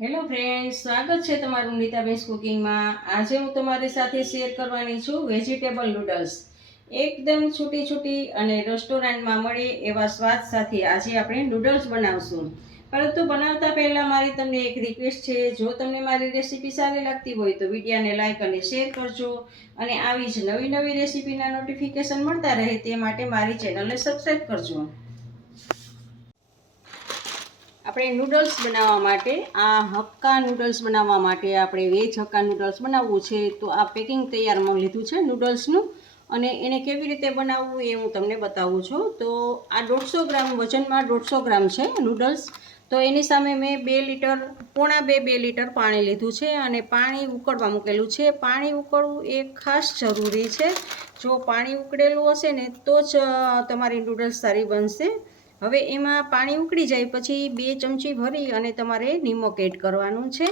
Hello friends સ્વાગત છે તમારું નીતાબેન્સ કુકિંગમાં. આજે હું તમારી સાથે શેર કરવાની છું વેજીટેબલ નૂડલ્સ. એકદમ છૂટી છૂટી અને રેસ્ટોરન્ટમાં મળે એવા સ્વાદ સાથે આજે આપણે નૂડલ્સ બનાવશું. પરંતુ બનાવતા પહેલાં મારી તમને એક રિક્વેસ્ટ છે. જો તમને મારી રેસીપી સારી લાગતી હોય તો વિડીયાને લાઇક અને શેર કરજો અને આવી જ નવી નવી રેસીપીના નોટિફિકેશન મળતા રહે તે માટે મારી ચેનલને સબસ્ક્રાઈબ કરજો. આપણે નૂડલ્સ બનાવવા માટે, આ હક્કા નૂડલ્સ બનાવવા માટે આપણે વેજ હક્કા નૂડલ્સ બનાવવું છે. તો આ પેકિંગ તૈયારમાં લીધું છે નૂડલ્સનું અને એને કેવી રીતે બનાવવું એ હું તમને બતાવું છું. તો આ દોઢસો ગ્રામ, વજનમાં દોઢસો ગ્રામ છે નૂડલ્સ તો એની સામે મેં બે લીટર, પોણા બે બે લીટર પાણી લીધું છે અને પાણી ઉકળવા મૂકેલું છે. પાણી ઉકળવું એ ખાસ જરૂરી છે. જો પાણી ઉકળેલું હશે ને, તો જ તમારી નૂડલ્સ સારી બનશે. હવે એમાં પાણી ઉકળી જાય, પછી બે ચમચી ભરી અને તમારે નિમક એડ કરવાનું છે.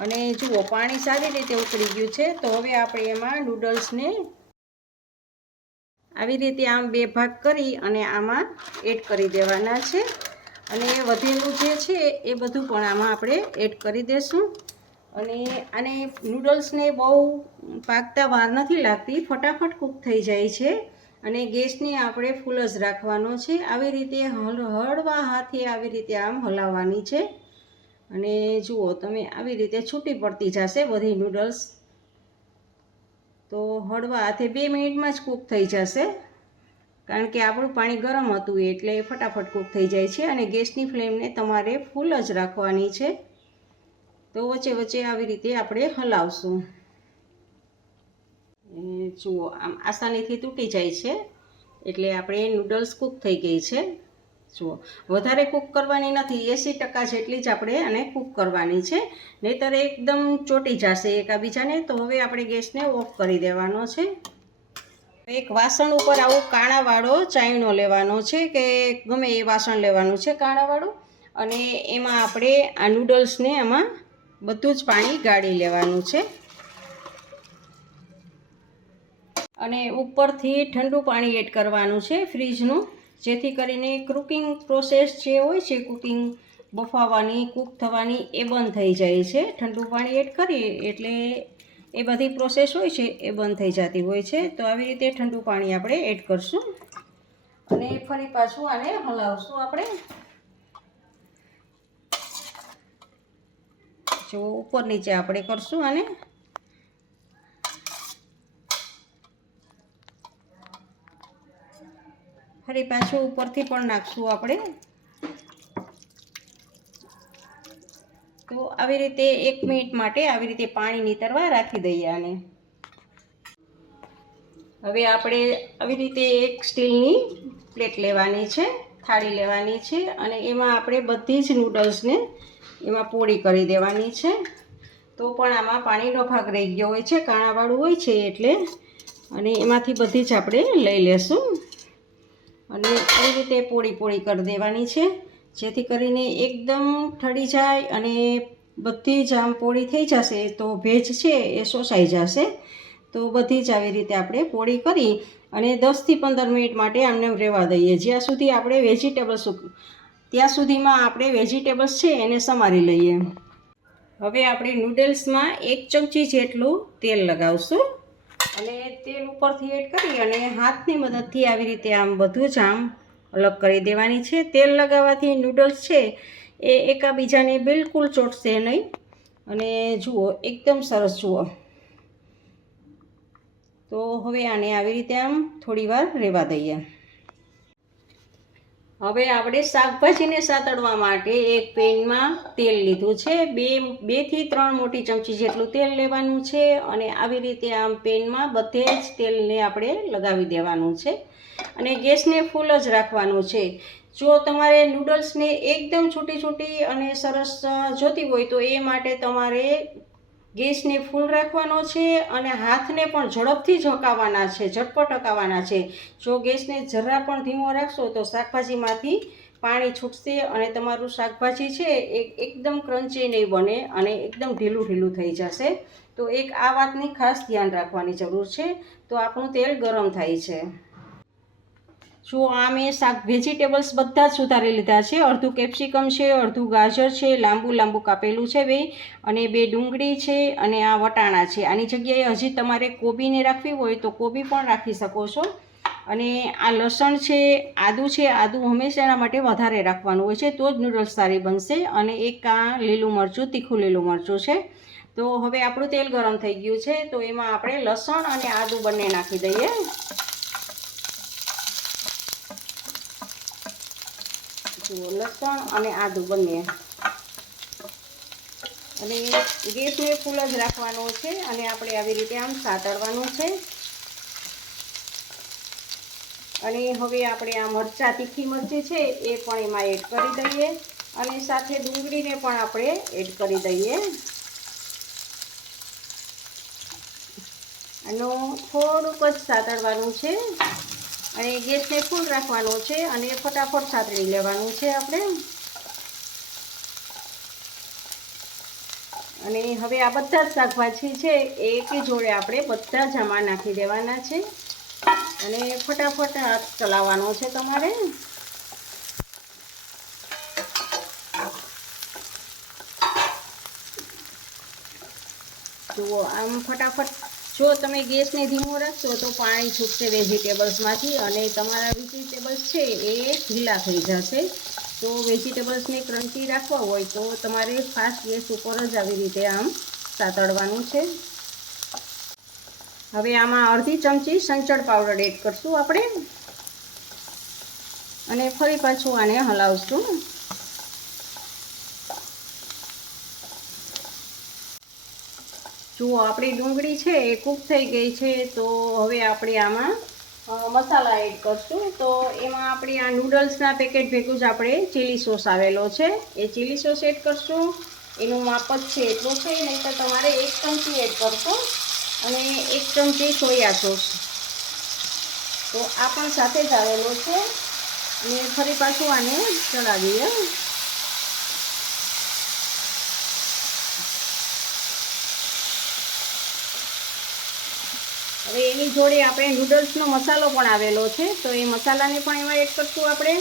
અને જુઓ, પાણી સારી રીતે ઉકળી ગયું છે, તો હવે આપણે એમાં નૂડલ્સને આવી રીતે આમ બે ભાગ કરી અને આમાં એડ કરી દેવાના છે. અને વધેલું જે છે, એ બધું પણ આમાં આપણે એડ કરી દેશું. અને આને નૂડલ્સને બહુ પાકતા વાર નથી લાગતી, ફટાફટ કૂક થઈ જાય છે. અને ગેસને આપણે ફૂલ જ રાખવાનો છે. આવી રીતે હળ હળવા હાથે આવી રીતે આમ હલાવવાની છે. અને જુઓ, તમે આવી રીતે છૂટી પડતી જશે બધી નૂડલ્સ તો હળવા હાથે બે મિનિટમાં જ કૂક થઈ જશે. કારણ કે આપણું પાણી ગરમ હતું એટલે ફટાફટ કૂક થઈ જાય છે અને ગેસની ફ્લેમને તમારે ફૂલ જ રાખવાની છે. તો વચ્ચે વચ્ચે આવી રીતે આપણે હલાવશું. જુઓ, આમ આસાનીથી તૂટી જાય છે. એટલે આપણે નૂડલ્સ કૂક થઈ ગઈ છે. જુઓ, વધારે કૂક કરવાની નથી. એંસી ટકા જેટલી જ આપણે આને કૂક કરવાની છે. નહીંતર એકદમ ચોટી જશે એકાબીજાને, તો હવે આપણે ગેસને ઓફ કરી દેવાનો છે. એક વાસણ ઉપર આવો કાણાવાળો ચાયણો લેવાનો છે કે ગમે એ વાસણ લેવાનું છે કાણાવાળું. અને એમાં આપણે આ નૂડલ્સને આમાં બધું જ પાણી ગાળી લેવાનું છે. અને ઉપરથી ઠંડુ પાણી એડ કરવાનું છે ફ્રીજનું, જેથી કરીને કુકિંગ પ્રોસેસ જે હોય છે કુકિંગ બફાવાની કૂક થવાની એ બંધ થઈ જાય છે. ઠંડુ પાણી એડ કરીએ એટલે એ બધી પ્રોસેસ હોય છે એ બંધ થઈ જતી હોય છે. તો આવી રીતે ઠંડુ પાણી આપણે એડ કરશું. અને ફરી પાછું આને હલાવશું આપણે. જો ઉપર નીચે આપણે કરશું આને. ફરી પાછું ઉપરથી પણ નાખશું આપણે. તો આવી રીતે એક મિનિટ માટે આવી રીતે પાણી નીતરવા રાખી દઈએ આને. હવે આપણે આવી રીતે એક સ્ટીલની પ્લેટ લેવાની છે, થાળી લેવાની છે અને એમાં આપણે બધી જ નૂડલ્સને એમાં પોળી કરી દેવાની છે. તો પણ આમાં પાણીનો ભાગ રહી ગયો હોય છે, કાણાવાળું હોય છે એટલે. અને એમાંથી બધી જ આપણે લઈ લેશું. અને આવી રીતે પોળી પોળી કરી દેવાની છે, જેથી કરીને એકદમ ઠરી જાય અને બધી જ આમ પોળી થઈ જશે તો ભેજ છે એ શોષાઈ જશે. તો બધી જ આવી રીતે આપણે પોળી કરી અને દસથી પંદર મિનિટ માટે આમને રહેવા દઈએ. જ્યાં સુધી આપણે વેજીટેબલ્સ ત્યાં સુધીમાં આપણે વેજીટેબલ્સ છે એને સમારી લઈએ. હવે આપણે નૂડલ્સમાં એક ચમચી જેટલું તેલ લગાવશું. અને તેલ ઉપરથી એડ કરી અને હાથની મદદથી આવી રીતે આમ બધું જ આમ અલગ કરી દેવાની છે. તેલ લગાવવાથી નૂડલ્સ છે એ એકાબીજાને બિલકુલ ચોટશે નહીં. અને જુઓ, એકદમ સરસ જુઓ. તો હવે આને આવી રીતે આમ થોડી વાર રહેવા દઈએ. હવે આપણે શાકભાજીને સાતડવા માટે એક પેનમાં તેલ લીધું છે. બે, બેથી ત્રણ મોટી ચમચી જેટલું તેલ લેવાનું છે અને આવી રીતે આમ પેનમાં બધે જ તેલને આપણે લગાવી દેવાનું છે. અને ગેસને ફૂલ જ રાખવાનું છે. જો તમારે નૂડલ્સને એકદમ છૂટી છૂટી અને સરસ જોતી હોય તો એ માટે તમારે ગેસને ફૂલ રાખવાનો છે અને હાથને પણ ઝડપથી ઝકાવવાના છે, ઝટપટ અકાવવાના છે. જો ગેસને જરા પણ ધીમો રાખશો તો શાકભાજીમાંથી પાણી છૂટશે અને તમારું શાકભાજી છે એ એકદમ ક્રંચી નહીં બને અને એકદમ ઢીલું ઢીલું થઈ જશે. તો એક આ વાતની ખાસ ધ્યાન રાખવાની જરૂર છે. તો આપણું તેલ ગરમ થાય છે. જો આ મેં શાક વેજીટેબલ્સ બધા જ સુધારી લીધા છે. અડધું કેપ્સિકમ છે, અડધું ગાજર છે, લાંબુ લાંબુ કાપેલું છે બે, અને બે ડુંગળી છે, અને આ વટાણા છે. આની જગ્યાએ હજી તમારે કોબીને રાખવી હોય તો કોબી પણ રાખી શકો છો. અને આ લસણ છે, આદું છે, આદું હંમેશા એના માટે વધારે રાખવાનું હોય છે તો જ નૂડલ્સ સારી બનશે. અને એક આ લીલું મરચું, તીખું લીલું મરચું છે. તો હવે આપણું તેલ ગરમ થઈ ગયું છે. તો એમાં આપણે લસણ અને આદું બંને નાખી દઈએ. જુઓ લસણ અને આદું બંને. અને ગેસને ફૂલ જ રાખવાનો છે અને આપણે આવી રીતે આમ સાતળવાનું છે. અને હવે આપણે આ મરચાં તીખી મરચી છે એ પણ એમાં એડ કરી દઈએ અને સાથે ડુંગળીને પણ આપણે એડ કરી દઈએ. આનું થોડુંક જ સાતળવાનું છે. અને ગેસને ફૂલ રાખવાનો છે અને ફટાફટ સાતળી લેવાનું છે આપણે. અને હવે આ બધા જ શાકભાજી છે એકી જોડે આપણે બધા જ આમાં નાખી દેવાના છે. અને ફટાફટ હાથ ચલાવવાનો છે તમારે. જુઓ, આમ ફટાફટ જો તમે ગેસને ધીમો રાખશો તો પાણી છૂટશે વેજીટેબલ્સમાંથી અને તમારા વેજીટેબલ્સ છે એ ઢીલા થઈ જશે. તો વેજીટેબલ્સને ક્રન્ચી રાખવા હોય તો તમારે ફાસ્ટ ગેસ ઉપર જ આવી રીતે આમ સાતડવાનું છે. હવે આમાં અડધી ચમચી સંચળ પાવડર એડ કરશું આપણે. અને ફરી પાછું આને હલાવશું. જુઓ આપણી ડુંગળી છે એ કૂક થઈ ગઈ છે, તો હવે આપણે આમાં મસાલા એડ કરશું. તો એમાં આપણે આ નૂડલ્સના પેકેટ ભેગું જ આપણે ચીલી સોસ આવેલો છે. એ ચીલી સોસ એડ કરશું. એનું માપ જ છે એટલું છે નહીં તો તમારે એક ચમચી એડ કરશો અને એક ચમચી સોયા સોસ. તો આ પણ સાથે જ આવેલો છે. અને ફરી પાછું આને ચલાવીએ હવે એની જોડે આપણે નૂડલ્સનો મસાલો પણ આવેલો છે. તો એ મસાલાને પણ એમાં એડ કરશું આપણે.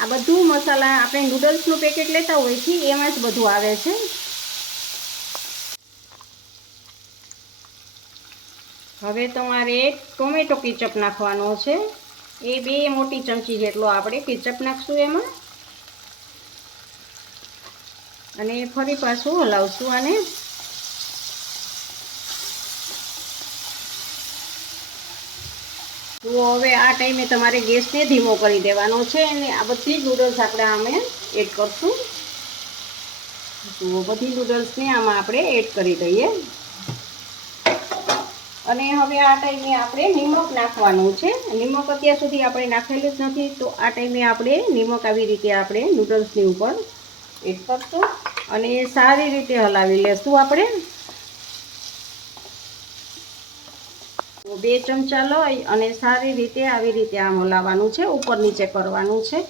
આ બધું મસાલા આપણે નૂડલ્સનું પેકેટ લેતા હોય છે એમાં જ બધું આવે છે. હવે તમારે ટોમેટો કેચઅપ નાખવાનો છે. એ બે મોટી ચમચી જેટલો આપણે કિચપ નાખશું એમાં. અને ફરી પાછું હલાવશું આને. તો હવે આ ટાઈમે તમારે ગેસને ધીમો કરી દેવાનો છે અને આ બધી નૂડલ્સ આપણે આમે એડ કરશું. તો બધી નૂડલ્સને આમાં આપણે એડ કરી દઈએ. અને હવે આ ટાઈમે આપણે નિમક નાખવાનું છે. નિમક અત્યાર સુધી આપણે નાખેલું જ નથી, તો આ ટાઈમે આપણે નિમક આવી રીતે આપણે નૂડલ્સની ઉપર એડ કરશું. અને સારી રીતે હલાવી લેશું આપણે. બે ચમચા લઈ અને સારી રીતે આવી રીતે આમ હલાવવાનું છે, ઉપર નીચે કરવાનું છે.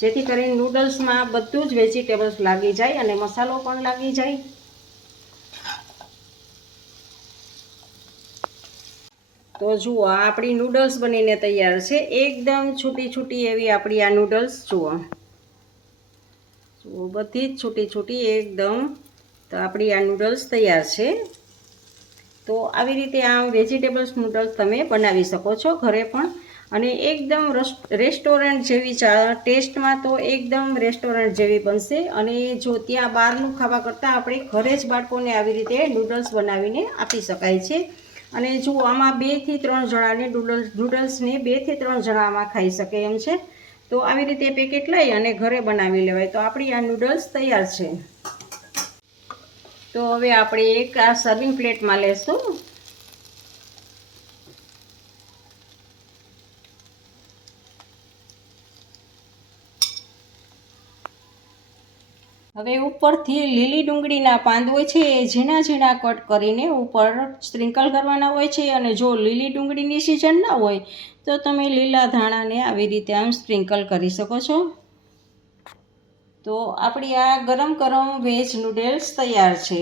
જેથી કરીને નૂડલ્સમાં બધું જ વેજીટેબલ્સ લાગી જાય અને મસાલો પણ લાગી જાય. તો જુઓ આપણી નૂડલ્સ બનીને તૈયાર છે. એકદમ છૂટી છૂટી એવી આપણી આ નૂડલ્સ, જુઓ. જુઓ, બધી જ છૂટી છૂટી એકદમ તો આપણી આ નૂડલ્સ તૈયાર છે. તો આવી રીતે આમ વેજીટેબલ્સ નૂડલ્સ તમે બનાવી શકો છો ઘરે પણ. અને એકદમ રેસ્ટોરન્ટ જેવી ટેસ્ટમાં તો એકદમ રેસ્ટોરન્ટ જેવી બનશે. અને જો ત્યાં બહારનું ખાવા કરતાં આપણે ઘરે જ બાળકોને આવી રીતે નૂડલ્સ બનાવીને આપી શકાય છે. અને જો આમાં બેથી ત્રણ જણાને નૂડલ્સ નૂડલ્સને બેથી ત્રણ જણા આમાં ખાઈ શકે એમ છે. તો આવી રીતે પેકેટ લઈ અને ઘરે બનાવી લેવાય. તો આપણી આ નૂડલ્સ તૈયાર છે. તો હવે આપણે એક આ સર્વિંગ પ્લેટમાં લેશું. હવે ઉપરથી લીલી ડુંગળીના પાંદ હોય છે, એ ઝીણા ઝીણા કટ કરીને ઉપર સ્પ્રિંકલ કરવાના હોય છે અને જો લીલી ડુંગળીની સિઝન ના હોય, તો તમે લીલા ધાણાને આવી રીતે આમ સ્પ્રિંકલ કરી શકો છો. તો આપણી આ ગરમ ગરમ વેજ નૂડલ્સ તૈયાર છે.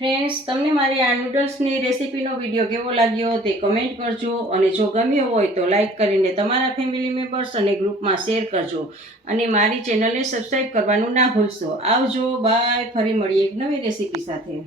ફ્રેન્ડ્સ તમને મારી આ નૂડલ્સની રેસીપીનો વીડિયો કેવો લાગ્યો તે કમેન્ટ કરજો અને જો ગમ્યો હોય તો લાઇક કરીને તમારા ફેમિલી મેમ્બર્સ અને ગ્રુપમાં શેર કરજો. અને મારી ચેનલને સબસ્ક્રાઈબ કરવાનું ના ભૂલશો. આવજો બાય ફરી મળીએ એક નવી રેસીપી સાથે.